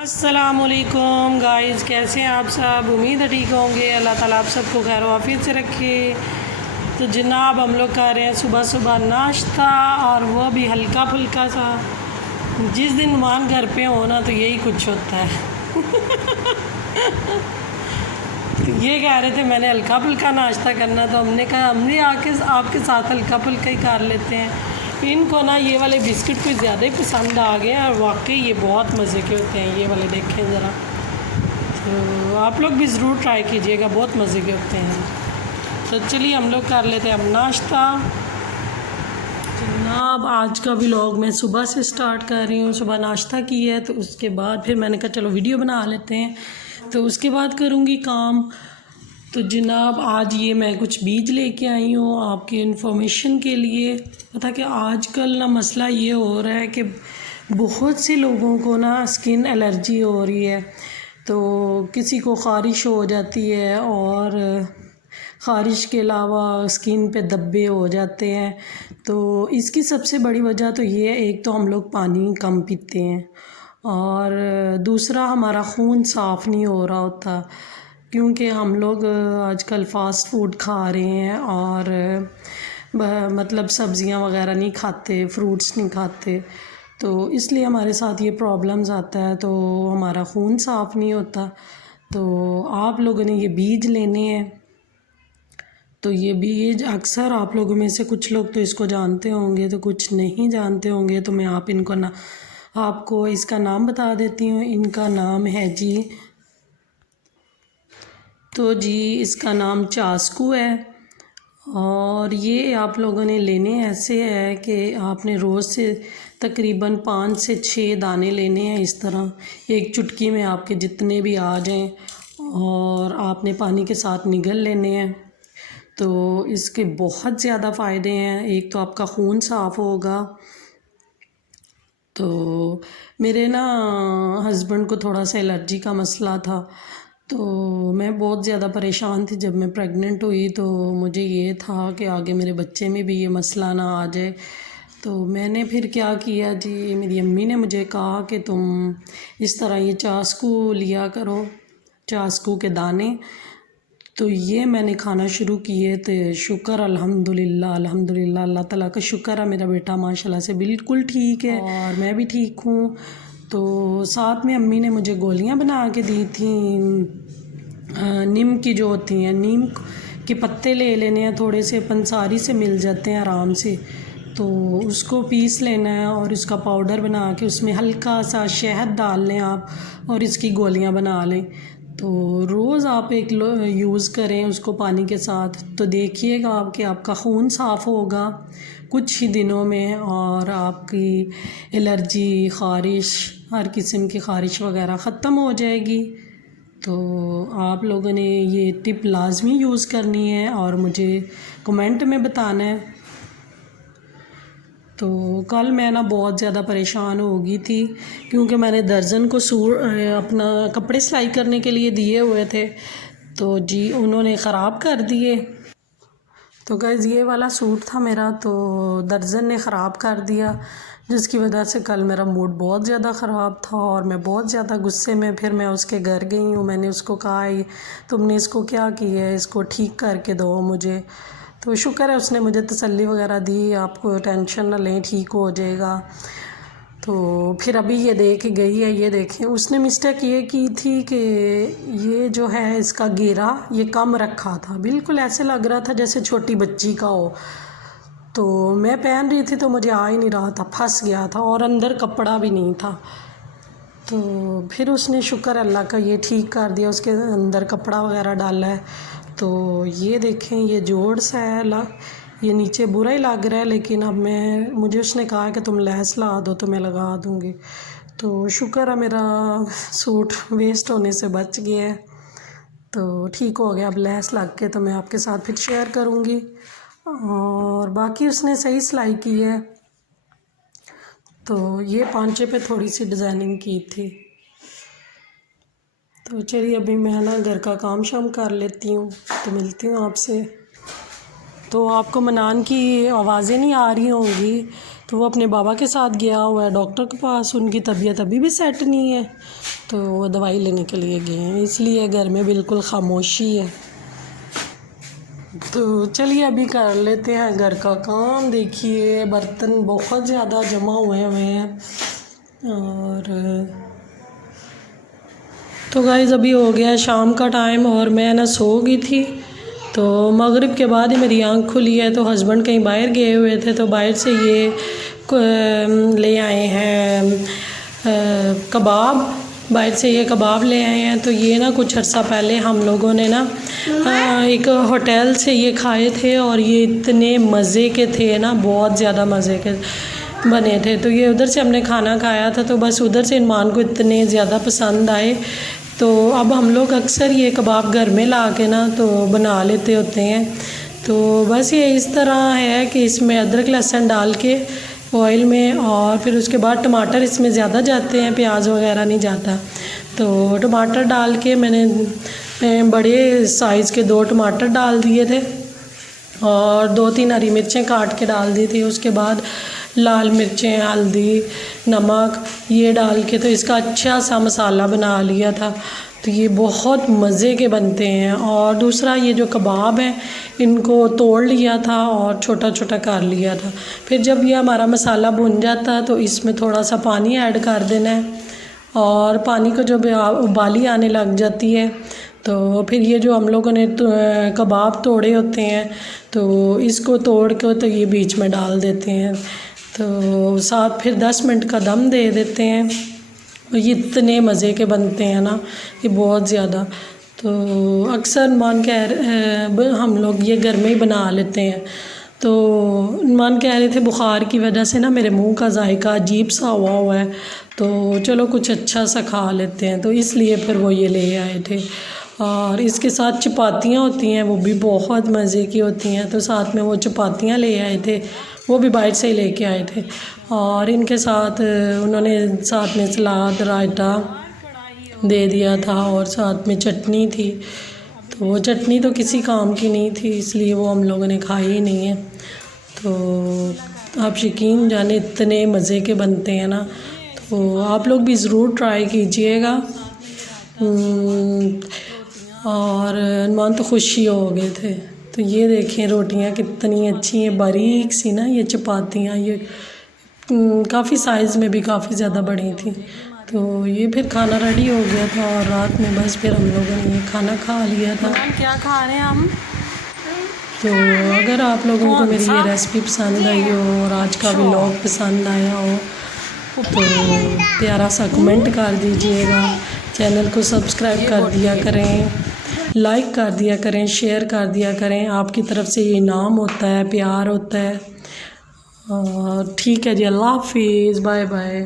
السلام علیکم گائز، کیسے ہیں آپ سب؟ امید ہے ٹھیک ہوں گے۔ اللہ تعالیٰ آپ سب کو خیر و عافیت سے رکھے۔ تو جناب ہم لوگ کر رہے ہیں صبح صبح ناشتہ، اور وہ بھی ہلکا پھلکا سا۔ جس دن مہمان گھر پہ ہونا تو یہی کچھ ہوتا ہے۔ یہ کہہ رہے تھے میں نے ہلکا پھلکا ناشتہ کرنا، تو ہم نے کہا ہم نے آ کے آپ کے ساتھ ہلکا پھلکا ہی کر لیتے ہیں۔ ان کو نا یہ والے بسکٹ کچھ زیادہ ہی پسند آ گئے ہیں، اور واقعی یہ بہت مزے کے ہوتے ہیں۔ یہ والے دیکھیں ذرا، تو آپ لوگ بھی ضرور ٹرائی کیجئے گا، بہت مزے کے ہوتے ہیں۔ تو چلیے ہم لوگ کر لیتے ہیں اب ناشتہ۔ جناب آج کا ولاگ میں صبح سے سٹارٹ کر رہی ہوں۔ صبح ناشتہ کی ہے، تو اس کے بعد پھر میں نے کہا چلو ویڈیو بنا لیتے ہیں، تو اس کے بعد کروں گی کام۔ تو جناب آج یہ میں کچھ بیج لے کے آئی ہوں آپ کی انفارمیشن کے لیے۔ پتہ کہ آج کل نا مسئلہ یہ ہو رہا ہے کہ بہت سے لوگوں کو نا اسکن الرجی ہو رہی ہے، تو کسی کو خارش ہو جاتی ہے، اور خارش کے علاوہ اسکن پہ دھبے ہو جاتے ہیں۔ تو اس کی سب سے بڑی وجہ تو یہ ہے، ایک تو ہم لوگ پانی کم پیتے ہیں، اور دوسرا ہمارا خون صاف نہیں ہو رہا ہوتا، کیونکہ ہم لوگ آج کل فاسٹ فوڈ کھا رہے ہیں، اور مطلب سبزیاں وغیرہ نہیں کھاتے، فروٹس نہیں کھاتے، تو اس لیے ہمارے ساتھ یہ پرابلمز آتا ہے، تو ہمارا خون صاف نہیں ہوتا۔ تو آپ لوگوں نے یہ بیج لینے ہیں، تو یہ بیج اکثر آپ لوگوں میں سے کچھ لوگ تو اس کو جانتے ہوں گے، تو کچھ نہیں جانتے ہوں گے، تو میں آپ کو اس کا نام بتا دیتی ہوں۔ ان کا نام ہے اس کا نام چاسکو ہے، اور یہ آپ لوگوں نے لینے ایسے ہے کہ آپ نے روز سے تقریباً 5 سے 6 دانے لینے ہیں، اس طرح ایک چٹکی میں آپ کے جتنے بھی آ جائیں، اور آپ نے پانی کے ساتھ نگل لینے ہیں۔ تو اس کے بہت زیادہ فائدے ہیں۔ ایک تو آپ کا خون صاف ہوگا۔ تو میرے نا ہسبینڈ کو تھوڑا سا الرجی کا مسئلہ تھا، تو میں بہت زیادہ پریشان تھی جب میں پریگننٹ ہوئی، تو مجھے یہ تھا کہ آگے میرے بچے میں بھی یہ مسئلہ نہ آ جائے۔ تو میں نے پھر کیا کیا جی، میری امی نے مجھے کہا کہ تم اس طرح یہ چاسکو لیا کرو، چاسکو کے دانے۔ تو یہ میں نے کھانا شروع کیے، تو شکر الحمدللہ اللہ تعالیٰ کا شکر ہے، میرا بیٹا ماشاءاللہ سے بالکل ٹھیک ہے، اور میں بھی ٹھیک ہوں۔ تو ساتھ میں امی نے مجھے گولیاں بنا کے دی تھیں، نیم کی جو ہوتی ہیں، نیم کے پتے لے لینے ہیں تھوڑے سے، پنساری سے مل جاتے ہیں آرام سے، تو اس کو پیس لینا ہے، اور اس کا پاؤڈر بنا کے اس میں ہلکا سا شہد ڈال لیں آپ، اور اس کی گولیاں بنا لیں۔ تو روز آپ ایک یوز کریں اس کو پانی کے ساتھ، تو دیکھیے گا آپ کہ آپ کا خون صاف ہوگا کچھ ہی دنوں میں، اور آپ کی الرجی، خارش، ہر قسم کی خارش وغیرہ ختم ہو جائے گی۔ تو آپ لوگوں نے یہ ٹپ لازمی یوز کرنی ہے، اور مجھے کمنٹ میں بتانا ہے۔ تو کل میں نا بہت زیادہ پریشان ہو گئی تھی، کیونکہ میں نے درزن کو اپنا کپڑے سلائی کرنے کے لیے دیے ہوئے تھے، تو جی انہوں نے خراب کر دیے۔ تو گائز یہ والا سوٹ تھا میرا، تو درزن نے خراب کر دیا، جس کی وجہ سے کل میرا موڈ بہت زیادہ خراب تھا، اور میں بہت زیادہ غصے میں پھر میں اس کے گھر گئی ہوں۔ میں نے اس کو کہا تم نے اس کو کیا کیا ہے، اس کو ٹھیک کر کے دو مجھے۔ تو شکر ہے اس نے مجھے تسلی وغیرہ دی، آپ کو ٹینشن نہ لیں، ٹھیک ہو جائے گا۔ تو پھر ابھی یہ دیکھ گئی ہے، یہ دیکھیں اس نے مسٹیک یہ کی تھی کہ یہ جو ہے اس کا گھیرا یہ کم رکھا تھا، بالکل ایسے لگ رہا تھا جیسے چھوٹی بچی کا ہو، تو میں پہن رہی تھی تو مجھے آ ہی نہیں رہا تھا، پھنس گیا تھا، اور اندر کپڑا بھی نہیں تھا۔ تو پھر اس نے شکر اللہ کا یہ ٹھیک کر دیا، اس کے اندر کپڑا وغیرہ ڈالا ہے۔ تو یہ دیکھیں یہ جوڑ سا ہے، یہ نیچے برا ہی لگ رہا ہے، لیکن اب مجھے اس نے کہا کہ تم لیس لا دو تو میں لگا دوں گی۔ تو شکر ہے میرا سوٹ ویسٹ ہونے سے بچ گیا ہے، تو ٹھیک ہو گیا۔ اب لیس لگ کے تو میں آپ کے ساتھ پھر شیئر کروں گی، اور باقی اس نے صحیح سلائی کی ہے۔ تو یہ پانچے پہ تھوڑی سی ڈیزائننگ کی تھی۔ تو چلیے ابھی میں نا گھر کا کام شام کر لیتی ہوں، تو ملتی ہوں آپ سے۔ تو آپ کو منان کی آوازیں نہیں آ رہی ہوں گی، تو وہ اپنے بابا کے ساتھ گیا ہوا ہے ڈاکٹر کے پاس، ان کی طبیعت ابھی بھی سیٹ نہیں ہے، تو وہ دوائی لینے کے لیے گئے ہیں، اس لیے گھر میں بالکل خاموشی ہے۔ تو چلیے ابھی کر لیتے ہیں گھر کا کام۔ دیکھیے برتن بہت زیادہ جمع ہوئے ہیں اور تو گائز ابھی ہو گیا شام کا ٹائم اور میں نا سو گئی تھی، تو مغرب کے بعد ہی میری آنکھ کھلی ہے۔ تو ہسبینڈ کہیں باہر گئے ہوئے تھے، تو باہر سے یہ لے آئے ہیں کباب، باہر سے یہ کباب لے آئے ہیں۔ تو یہ نا کچھ عرصہ پہلے ہم لوگوں نے نا ایک ہوٹل سے یہ کھائے تھے اور یہ اتنے مزے کے تھے نا، بہت زیادہ مزے کے بنے تھے۔ تو یہ ادھر سے ہم نے کھانا کھایا تھا، تو بس ادھر سے ایمان کو اتنے زیادہ پسند آئے، تو اب ہم لوگ اکثر یہ کباب گھر میں لا کے نا تو بنا لیتے ہوتے ہیں۔ تو بس یہ اس طرح ہے کہ اس میں ادرک لہسن ڈال کے آئل میں، اور پھر اس کے بعد ٹماٹر اس میں زیادہ جاتے ہیں، پیاز وغیرہ نہیں جاتا۔ تو ٹماٹر ڈال کے میں نے بڑے سائز کے 2 ٹماٹر ڈال دیے تھے اور 2-3 ہری مرچیں کاٹ کے ڈال دی تھی۔ اس کے بعد لال مرچیں، ہلدی، نمک یہ ڈال کے تو اس کا اچھا سا مسالہ بنا لیا تھا۔ تو یہ بہت مزے کے بنتے ہیں۔ اور دوسرا یہ جو کباب ہیں ان کو توڑ لیا تھا اور چھوٹا چھوٹا کر لیا تھا۔ پھر جب یہ ہمارا مسالہ بھن جاتا ہے تو اس میں تھوڑا سا پانی ایڈ کر دینا ہے، اور پانی کو جب ابالی آنے لگ جاتی ہے تو پھر یہ جو ہم لوگوں نے کباب توڑے ہوتے ہیں تو اس کو توڑ کے تو یہ بیچ میں ڈال دیتے ہیں، تو ساتھ پھر 10 منٹ کا دم دے دیتے ہیں۔ یہ اتنے مزے کے بنتے ہیں نا، یہ بہت زیادہ۔ تو اکثر ہم لوگ یہ گھر میں ہی بنا لیتے ہیں۔ تو مان کہہ رہے تھے بخار کی وجہ سے نا میرے منہ کا ذائقہ عجیب سا ہوا ہے، تو چلو کچھ اچھا سا کھا لیتے ہیں، تو اس لیے پھر وہ یہ لے آئے تھے۔ اور اس کے ساتھ چپاتیاں ہوتی ہیں، وہ بھی بہت مزے کی ہوتی ہیں، تو ساتھ میں وہ چپاتیاں لے آئے تھے، وہ بھی باہر سے ہی لے کے آئے تھے۔ اور ان کے ساتھ انہوں نے ساتھ میں سلاد، رائتا دے دیا تھا اور ساتھ میں چٹنی تھی، تو وہ چٹنی تو کسی کام کی نہیں تھی، اس لیے وہ ہم لوگوں نے کھائی ہی نہیں ہے۔ تو آپ یقین جانے اتنے مزے کے بنتے ہیں نا، تو آپ لوگ بھی ضرور ٹرائی کیجئے گا۔ اور انمان تو خوش ہی ہو گئے تھے۔ تو یہ دیکھیں روٹیاں کتنی اچھی ہیں، باریک سی نا یہ چپاتیاں، یہ کافی سائز میں بھی کافی زیادہ بڑی تھیں۔ تو یہ پھر کھانا ریڈی ہو گیا تھا اور رات میں بس پھر ہم لوگوں نے یہ کھانا کھا لیا تھا۔ کیا کھا رہے ہیں ہم؟ تو اگر آپ لوگوں کو میری یہ ریسپی پسند آئی ہو اور آج کا ولاگ پسند آیا ہو تو پیارا سا کمنٹ کر دیجئے گا، چینل کو سبسکرائب کر دیا کریں، لائک کر دیا کریں، شیئر کر دیا کریں، آپ کی طرف سے یہ انعام ہوتا ہے، پیار ہوتا ہے۔ ٹھیک ہے جی، اللہ حافظ، بائے بائے۔